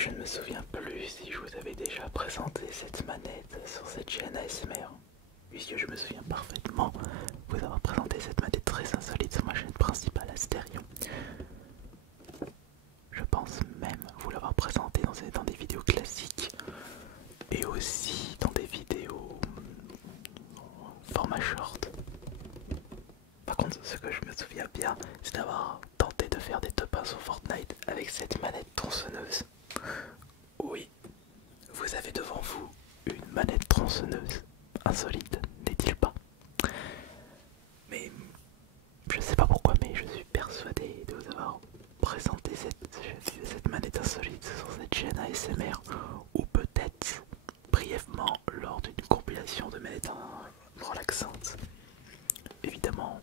je ne me souviens plus si je vous avais déjà présenté cette manette sur cette chaîne ASMR, puisque je me souviens parfaitement vous avoir présenté cette manette très insolite sur ma chaîne principale Asterion. Je pense même vous l'avoir présenté dans des vidéos classiques et aussi dans des vidéos format short. Par contre, ce que je me souviens bien, c'est d'avoir tenté de faire des top 1 sur Fortnite avec cette manette tronçonneuse. Oui, vous avez devant vous une manette tronçonneuse. Insolite, n'est-il pas? Mais je sais pas pourquoi, mais je suis persuadé de vous avoir présenté cette manette insolite sur cette chaîne ASMR, ou peut-être brièvement lors d'une compilation de manettes relaxantes. Évidemment,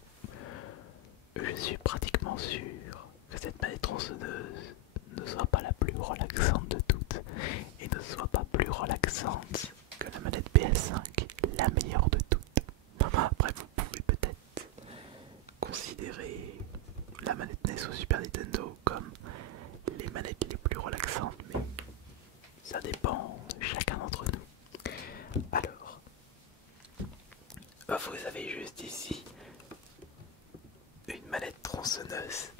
je suis pratiquement sûr que cette manette tronçonneuse ne soit pas la plus relaxante de toutes et ne soit pas plus relaxante que la manette PS5, la meilleure de toutes. Après, vous pouvez peut-être considérer la manette NES au Super Nintendo comme les manettes les plus relaxantes, mais ça dépend de chacun d'entre nous. Alors, vous avez juste ici une manette tronçonneuse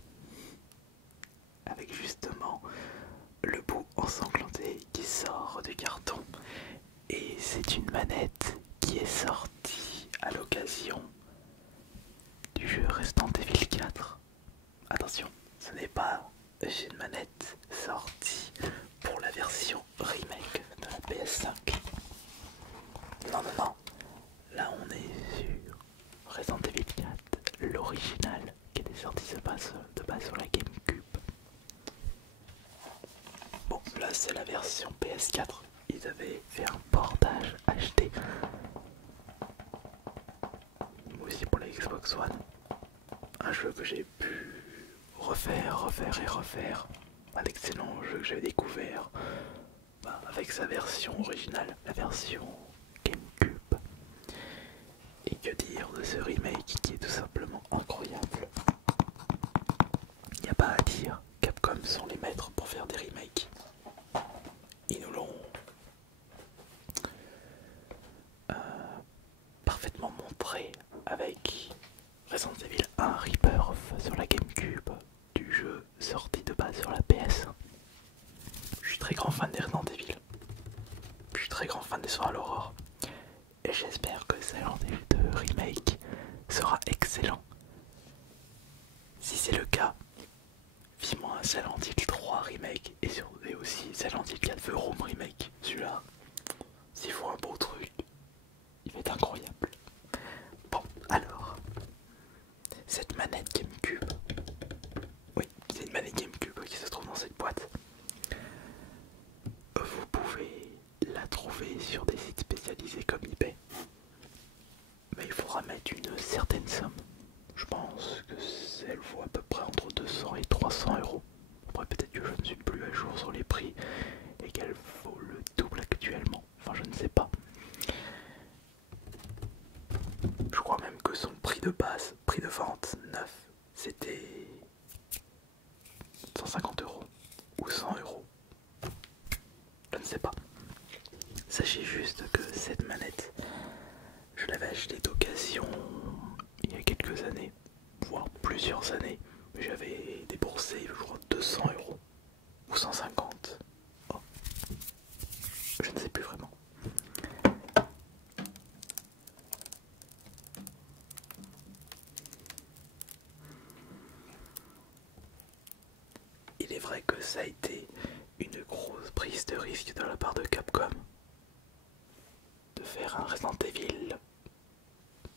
avec justement le bout ensanglanté qui sort du carton, et c'est une manette qui est sortie à l'occasion du jeu Resident Evil 4. Attention, ce n'est pas une manette sortie pour la version remake de la PS5. Non, non, non. Là, on est sur Resident Evil 4, l'original, qui était sorti de base sur la GameCube. Bon, là, c'est la version PS4. Ils avaient fait un portage HD. Aussi pour la Xbox One. Un jeu que j'ai pu refaire. Un excellent jeu que j'avais découvert avec sa version originale, la version GameCube. Et que dire de ce remake qui est tout simplement incroyable. Il n'y a pas à dire, Capcom sont les maîtres pour faire des remakes. Ils nous l'ont parfaitement montré avec Resident Evil 1 Rebirth sur la GameCube, du jeu sorti de base sur la PS. Je suis très grand fan des Resident Evil. Je suis très grand fan des soirs à l'aurore. Et j'espère que Silent Hill 2 Remake sera excellent. Si c'est le cas, vivement un Silent Hill 3 Remake et aussi Silent Hill 4 The Room Remake. Celui-là, s'il faut un beau truc, il va être incroyable. Bon, alors, cette manette GameCube, oui, c'est une manette GameCube qui se trouve dans cette boîte. Vous pouvez la trouver sur des sites spécialisés comme eBay, mais il faudra mettre une certaine somme. Je pense que elle vaut à peu près entre 200 et 300 euros. Après, peut-être que je ne suis plus à jour sur les prix et qu'elle vaut le double actuellement. Enfin, je ne sais pas. Je crois même que son prix de base, prix de vente neuf, c'était 150 euros ou 100 euros. Je ne sais pas. Sachez juste que cette manette, je l'avais achetée d'occasion il y a quelques années, voire plusieurs années. J'avais déboursé, je crois, 200 euros ou 150. Oh. Je ne sais plus vraiment. Il est vrai que ça a été une grosse prise de risque de la part de Capcom de faire un Resident Evil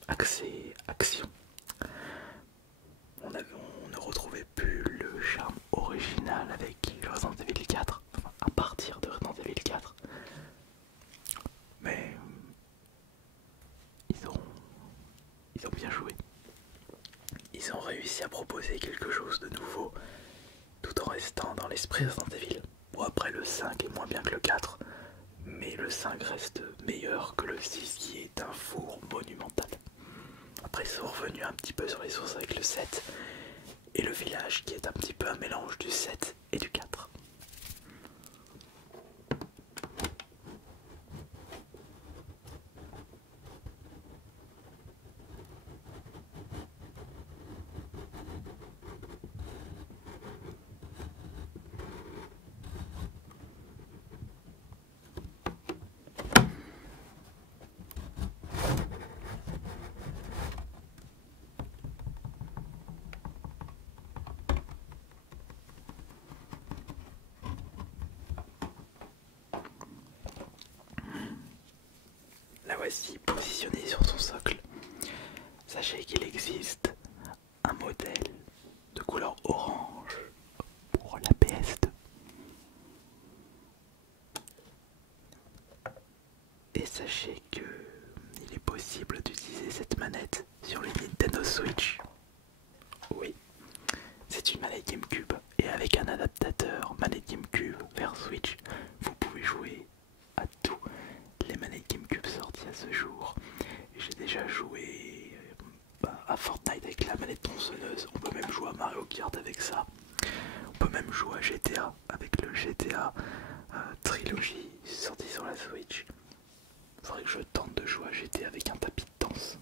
axé action. On ne retrouvait plus le charme original avec le Resident Evil 4, enfin, à partir de Resident Evil 4. Mais ils ont bien joué. Ils ont réussi à proposer quelque chose de nouveau tout en restant dans l'esprit Resident Evil. Bon, après le 5 est moins bien que le 4, mais le 5 reste meilleur que le 6 qui est un four monumental. Après ils sont revenus un petit peu sur les sources avec le 7 et le village qui est un petit peu un mélange du 7 et du 4. voici positionné sur son socle. Sachez qu'il existe un modèle de couleur orange pour la PS2. Et sachez que il est possible d'utiliser cette manette sur les Nintendo Switch. Oui, c'est une manette GameCube et avec un adaptateur manette GameCube vers Switch, vous pouvez jouer à tous les manettes GameCube sorties à ce jour. J'ai déjà joué à Fortnite avec la manette tronçonneuse, on peut même jouer à Mario Kart avec ça, on peut même jouer à GTA avec le GTA Trilogy sorti sur la Switch. Faudrait que je tente de jouer à GTA avec un tapis de danse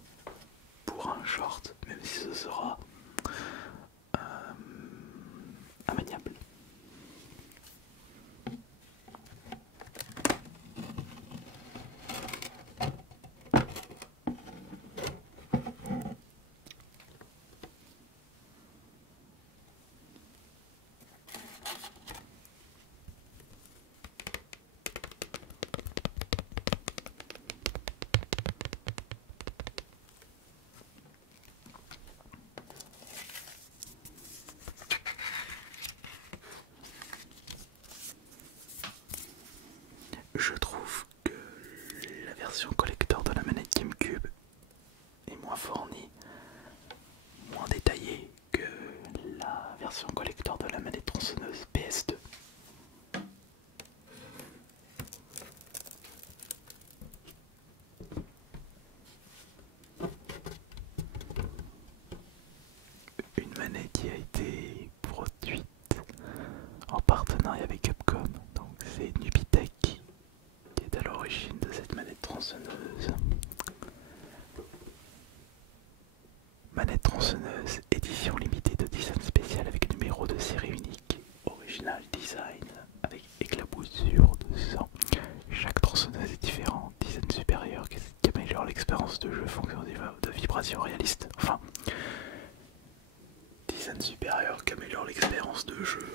pour un short, même si ce sera immaniable. Je trouve que la version collector de la manette GameCube est moins fournie, moins détaillée que la version collector de la manette tronçonneuse PS2. Une manette qui a été produite en partenariat avec Capcom, donc c'est Nubitech qui est à l'origine de cette manette tronçonneuse. Manette tronçonneuse, édition limitée de design spécial avec numéro de série unique, original design avec éclaboussure de sang. Chaque tronçonneuse est différente, design supérieur qui améliore l'expérience de jeu, fonction de vibration réaliste. Enfin, design supérieur qui améliore l'expérience de jeu.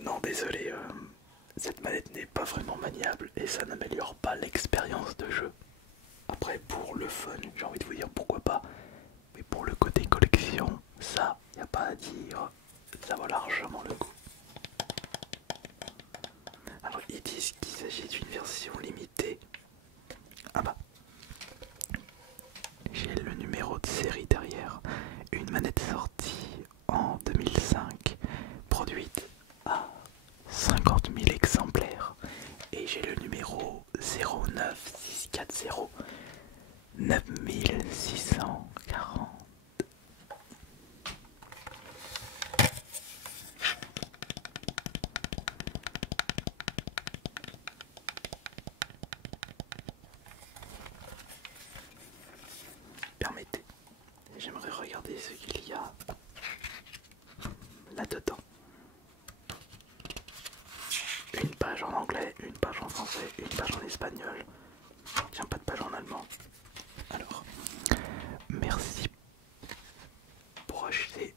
Non, désolé, cette manette n'est pas vraiment maniable et ça n'améliore pas l'expérience de jeu. Après, pour le fun, j'ai envie de vous dire pourquoi pas, mais pour le côté collection, ça, y a pas à dire, ça vaut largement le coup. Alors, ils disent qu'il s'agit d'une version limitée. Ah bah, j'ai le numéro de série derrière. Une manette sortie en 2005, produite à 50 000 exemplaires. Et j'ai le numéro 09640 9640. Permettez, j'aimerais regarder ce qu'il y a là-dedans. Une page en anglais, une page en français, une page en espagnol. Tiens, pas de page en allemand. Alors, merci pour acheter.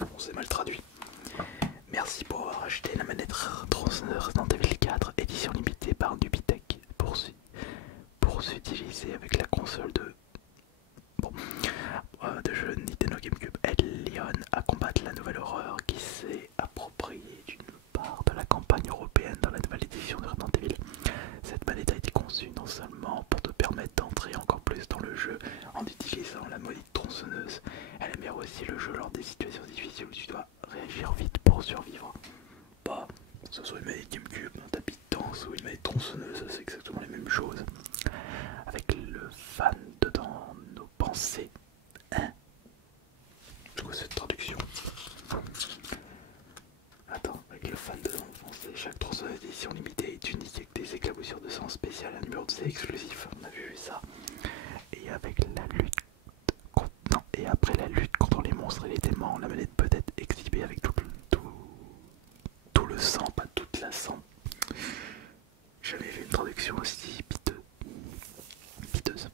Bon, c'est mal traduit. Merci pour avoir acheté la manette tronçonneuse Resident Evil 4, édition limitée par Nubitech, pour s'utiliser avec la console de jeu Nintendo GameCube. Elle lionne à combattre la nouvelle horreur qui s'est appropriée d'une part de la campagne européenne dans la nouvelle édition de Resident Evil. Cette manette a été conçue non seulement pour te permettre d'entrer encore plus dans le jeu en utilisant la molette tronçonneuse, elle améliore aussi le jeu lors des situations difficiles où tu dois réagir vite pour survivre. Bah, que ce soit une manette GameCube, un tapis de danse ou une manette tronçonneuse, c'est exactement les mêmes choses. Avec le fan dedans nos pensées. Hein? C'est quoi cette traduction? Attends, avec le fan dedans nos pensées, chaque tronçonneuse d'édition limitée est unique avec des éclaboussures de sang spéciales, un numéro de série exclusif. On a vu ça. Et avec la lutte contre... Non, et après la lutte contre les monstres et les démons, la manette peut être exhibée avec tout le sang, pas toute la sang. J'avais vu une traduction aussi piteuse.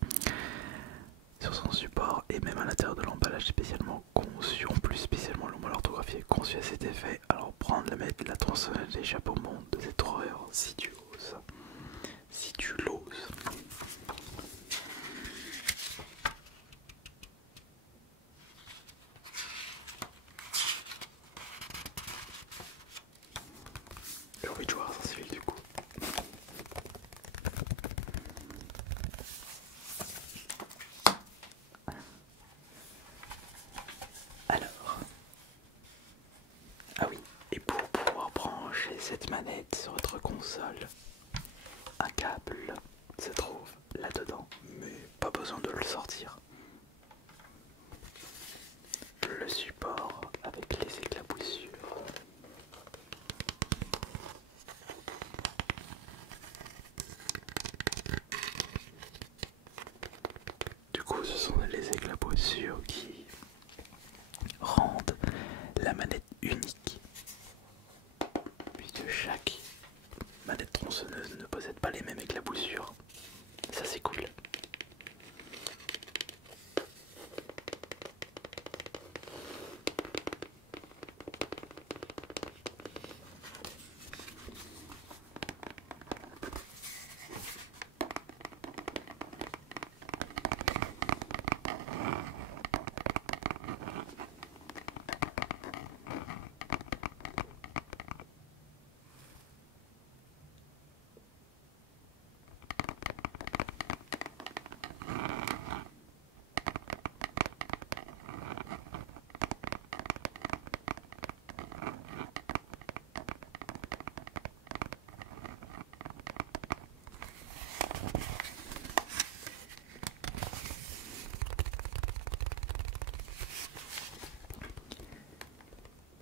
Sur son support et même à l'intérieur de l'emballage spécialement conçu, en plus spécialement l'orthographie est conçu à cet effet. Alors prendre la manette, la tronçonneuse échappe au monde de cette horreur insidieuse. si tu l'oses. J'ai envie de jouer à Resident Evil du coup. Alors, ah oui, et pour pouvoir brancher cette manette sur votre console, un câble se trouve là-dedans, mais pas besoin de le sortir. Le support avec les éclaboussures. Du coup, ce sont les éclaboussures qui rendent la manette unique, puisque chaque manette tronçonneuse ne possède pas les mêmes éclaboussures. Ça c'est cool.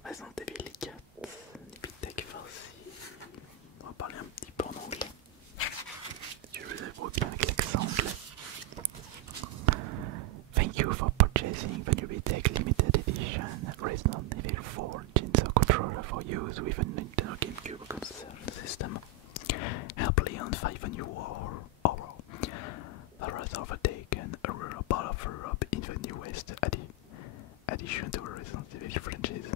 Resident Evil 4, Nipitech Farsi. On va parler un petit peu en anglais. Je vous avoue bien avec l'accent anglais. Thank you for purchasing the Nipitech limited edition Resident Evil 4 Jinso controller for use with a Nintendo GameCube console system. Happily on 5 new war. The rest of taken a rural part of Europe in the newest addition to the Resident Evil franchise.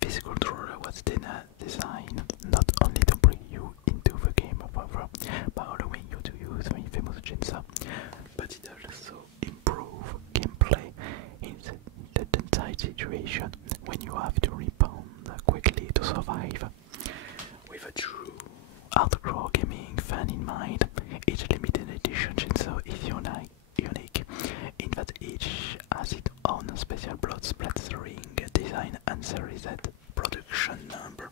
This controller was designed not only to bring you into the game forever by allowing you to use the famous Jinso, but it also improves gameplay in the tight situation when you have to rebound quickly to survive. With a true hardcore gaming fan in mind, each limited edition Jinso is unique in that each has its own special blood splattering design and series production number.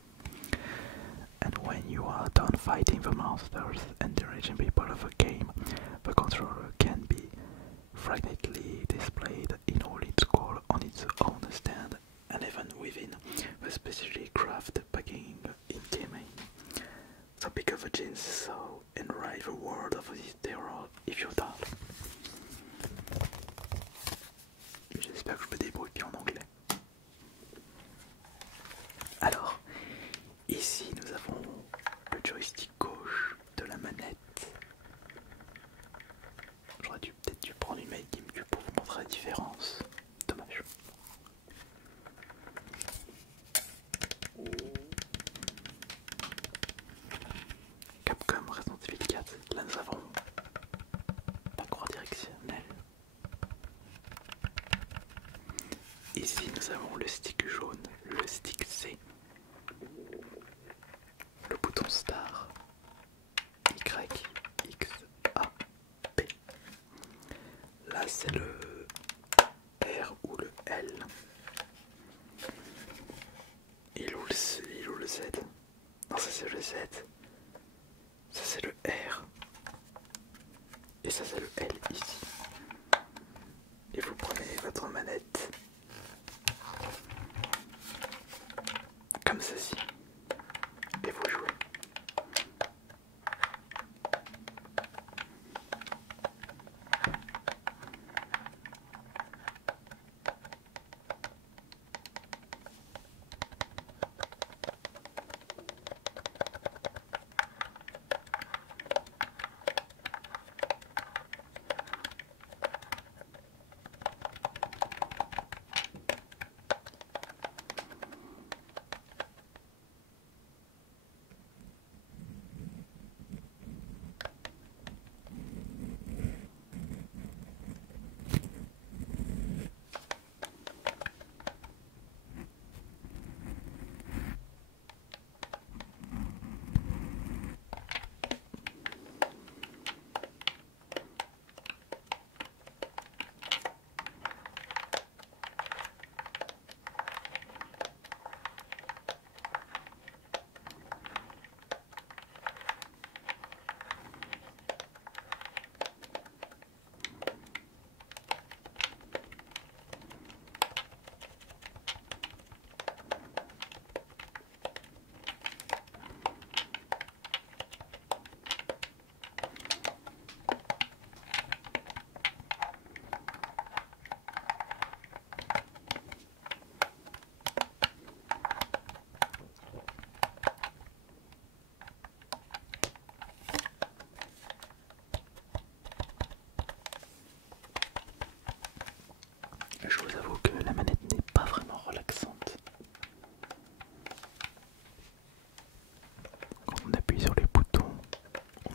And when you are done fighting the monsters and enraging people of the game, the controller can be frightfully displayed in all its glory on its own stand and even within the specially crafted packing in gaming. So pick up the Jinso and ride the world of this terror if you dare. J'espère que je me débrouille bien en anglais. Alors, ici nous avons le joystick gauche de la manette. J'aurais peut-être dû prendre une manette GameCube pour vous montrer la différence. Dommage. Capcom Resident Evil 4. Là nous avons la croix directionnelle. Ici nous avons le stick jaune, le stick C, le bouton star, Y, X, A, P. Là c'est le R ou le L. Il est où le Z? Non, ça c'est le Z. Ça c'est le R. Et ça c'est le L ici. Et vous prenez votre manette comme ceci. Et vous jouez.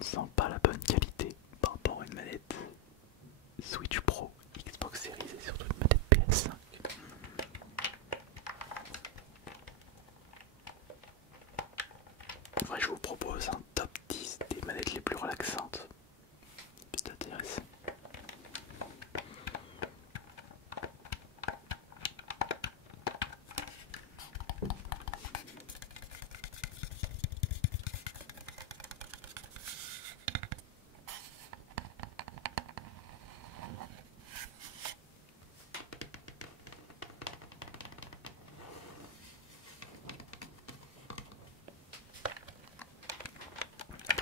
sent pas la bonne qualité par rapport à une manette Switch Pro, Xbox Series et surtout une manette PS5. En vrai, je vous propose un top 10 des manettes les plus relaxantes. C'est intéressant.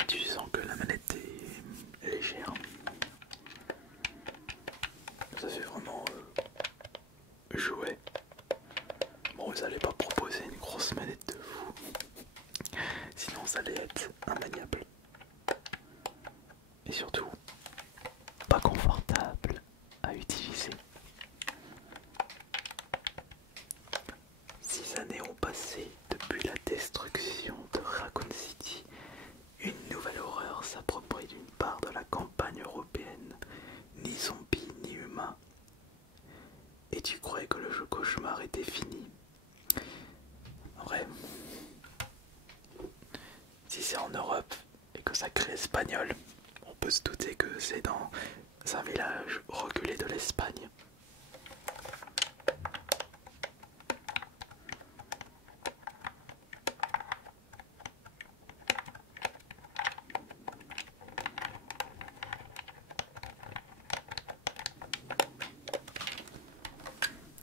Tu sens que la manette est légère. Ça fait vraiment jouet. Bon, vous allez pas proposer une grosse manette de fou. Sinon, ça allait être immaniable. Et surtout, pas confortable à utiliser. 6 années ont passé depuis la destruction de Raccoon City. Une nouvelle horreur s'approprie d'une part de la campagne européenne. Ni zombies, ni humains. Et tu croyais que le jeu cauchemar était fini? En vrai, si c'est en Europe et que ça crée espagnol, on peut se douter que c'est dans un village reculé de l'Espagne.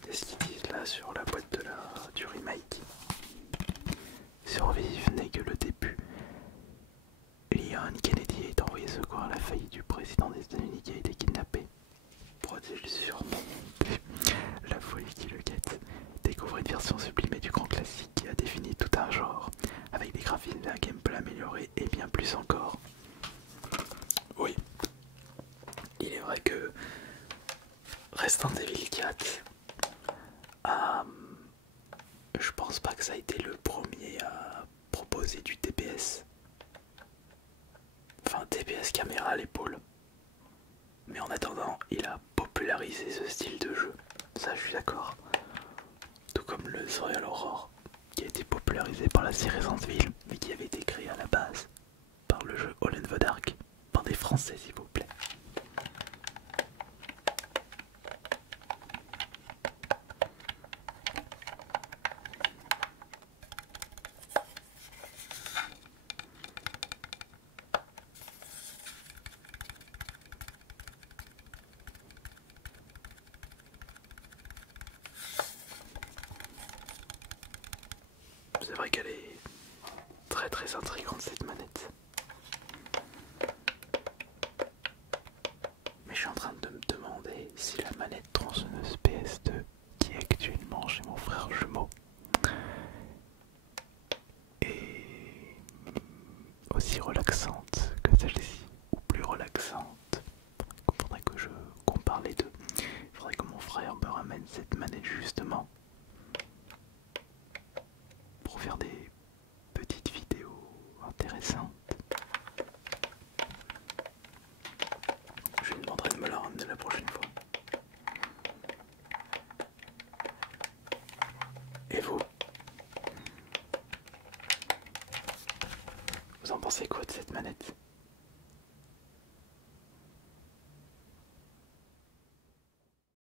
Qu'est-ce qu'ils disent là sur la boîte du remake? Survivre n'est que le début. Leon Kennedy est envoyé secours à la faillite du président des États-Unis qui a été kidnappé. Protège surmonter la folie qui le guette. Découvre une version sublimée du grand classique qui a défini tout un genre, avec des graphismes et un gameplay amélioré et bien plus encore. Oui, il est vrai que Resident Evil 4, je pense pas que ça a été le premier à proposer du TPS. Enfin, TPS caméra à l'épaule. Mais en attendant, il a popularisé ce style de jeu. Ça, je suis d'accord. Tout comme le Survival Horror, qui a été popularisé par la série Resident Evil, mais qui avait été créé à la base par le jeu All in the Dark, par des Français, s'il vous plaît. C'est vrai qu'elle est très très intrigante cette manette. Mais je suis en train de me demander si la manette tronçonneuse PS2 qui est actuellement chez mon frère jumeau est aussi relaxante que celle-ci, ou plus relaxante. Il faudrait que je compare les deux. Il faudrait que mon frère me ramène cette manette justement pour faire des petites vidéos intéressantes. Je lui demanderai de me la ramener la prochaine fois. Et vous? Vous en pensez quoi de cette manette?